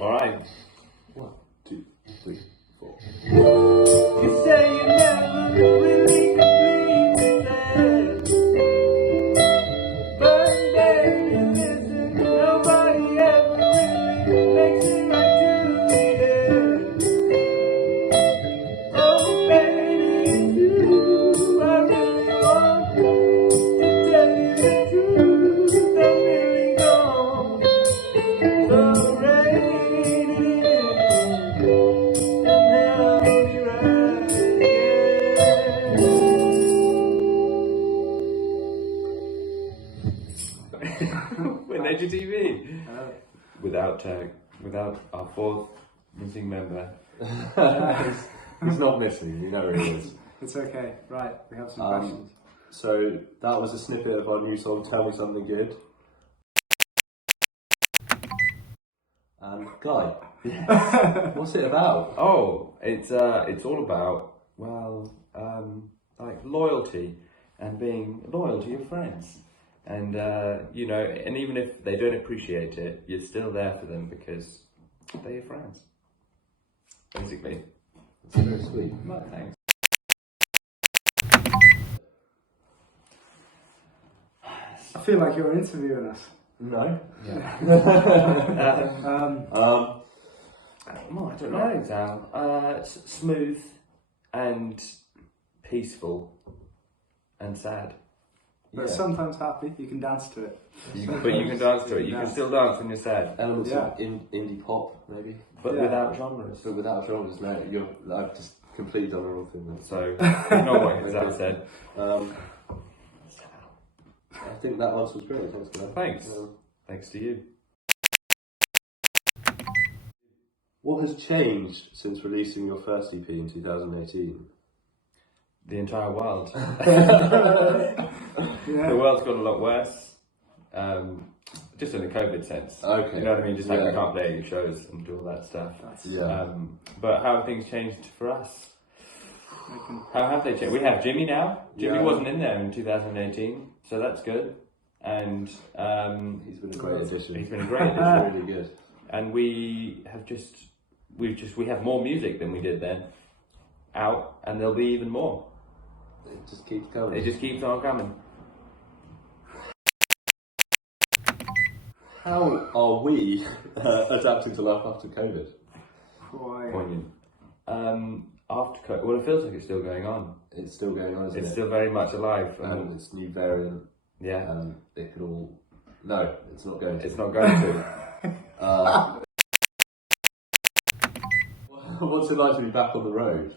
Alright. 1, 2, 3, 4. You say you never really completely dead, but baby, listen, nobody ever really makes it right to the end. Oh baby, it's you, I really want to tell you the truth, I'm really gone, so ready to With Nature TV. Without our fourth missing member. He's not missing, you know where he is. It's okay. Right, we have some questions. So that was a snippet of our new song, Tell Me Something Good. And Guy, what's it about? Oh, it's all about like loyalty and being loyal to your friends, and and even if they don't appreciate it, you're still there for them because they're your friends. Basically. It's very sweet. Well, thanks. I feel like you're interviewing us. No. Yeah. Well, I don't know, Zal. Smooth and peaceful and sad. But sometimes happy, you can dance to it. But you can dance to it. You can still dance when you're sad. Elements of indie pop, maybe. But without genres. But without genres, no. I've just completely done the wrong thing then. So, ignore what Zal said. I think that answer was great. Thanks for that. Thanks. Thanks to you. What has changed since releasing your first EP in 2018? The entire world. Yeah. The world's got a lot worse. Just in the COVID sense. Okay. You know what I mean? Just like we can't play any shows and do all that stuff. But how have things changed for us? How have they changed? We have Jimmy now. Jimmy wasn't in there in 2018, so that's good. And he's been a great addition. He's been a great addition. Really good. And we have more music than we did then out, and there'll be even more. It just keeps coming. It just keeps on coming. How are we adapting to life after COVID? Poignant. After COVID, well, it feels like it's still going on. It's still going on, isn't it? It's still very much alive. And it's new variant. Yeah. It could all... No, it's not going to. It's not going to. What's it like to be back on the road?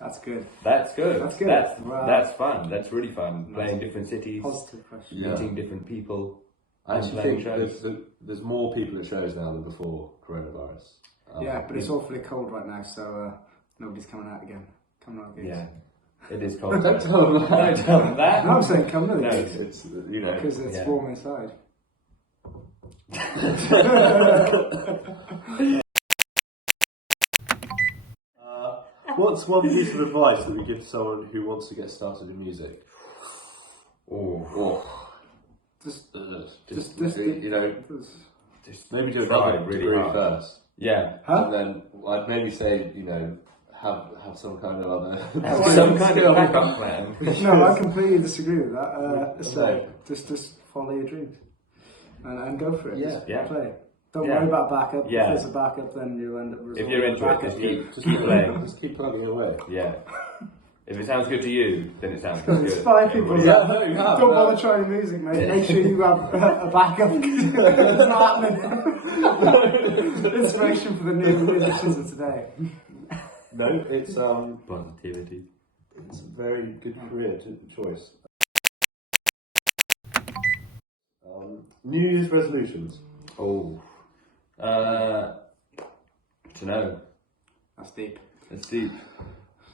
That's good. That's good. That's good. That's fun. That's really fun. Playing different cities. Positive question. Meeting different people. I actually think there's more people at shows now than before coronavirus. But it's awfully cold right now, so nobody's coming out again. Coming out gigs. Yeah. It is cold. Don't tell them that. Don't tell them that. No, I'm saying come to the No, gigs. it's Because it's warm inside. What's one piece of advice that we give to someone who wants to get started in music? Just maybe do a degree first. Yeah. And then I'd maybe say, have some kind of other... Some kind of backup plan. No, I completely disagree with that. So just follow your dreams. And go for it. Yeah. Play. Don't worry about backup. Yeah. If there's a backup, then you'll end up If you're into it, just keep playing. Just keep plugging away. Yeah. If it sounds good to you, then it sounds good. It's 5 people. Everybody- Don't bother trying music, mate. Make sure you have a backup. It's not happening. Inspiration for the new musicians of today. No, it's Positivity. it's a very good career choice. New Year's resolutions. To know. That's deep. It's deep.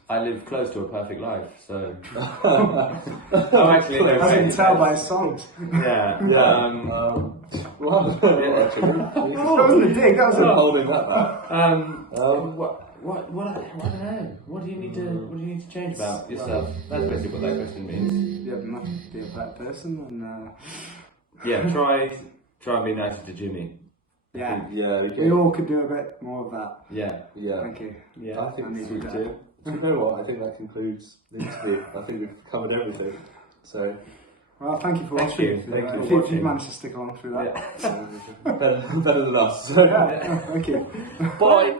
I live close to a perfect life, so. Oh, actually, no. As you can tell by his songs. Yeah. Well, actually, That wasn't a dig, that was I'm a... holding that back. What? I don't know. What do you need to change about yourself? That's basically what that question means. Yeah, but not be a bad person and Yeah. Try and be nicer to Jimmy. Yeah. Yeah, We all could do a bit more of that. Yeah. yeah. Thank you. Yeah. I think I need we to do. Do you know what? I think that concludes the interview. I think we've covered everything. So, Well, thank you for Thank watching. you. Thank you for If you watching. managed to stick along through that. Yeah. better than us. So. Yeah, thank you. Bye.